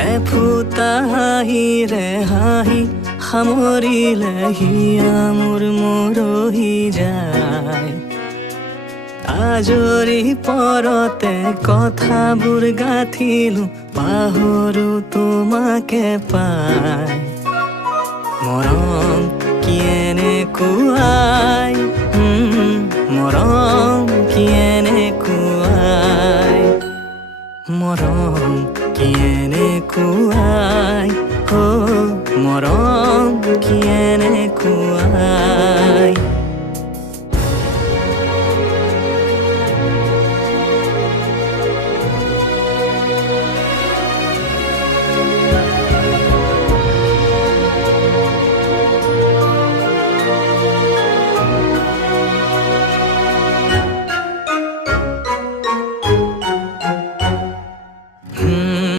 এফুটা হাঁহিৰে হাঁহি সামৰিলে হিয়া মোৰ মৰহি যায়। আজৰি পৰতে কথাবোৰ গাঁঠিলো, পাহৰো তোমাকে পাই। মৰম কি এনেকুৱাই, মৰম কি এনেকুৱাই, মৰম কি এনেকুৱাই, মৰম কি এনেকুৱাই।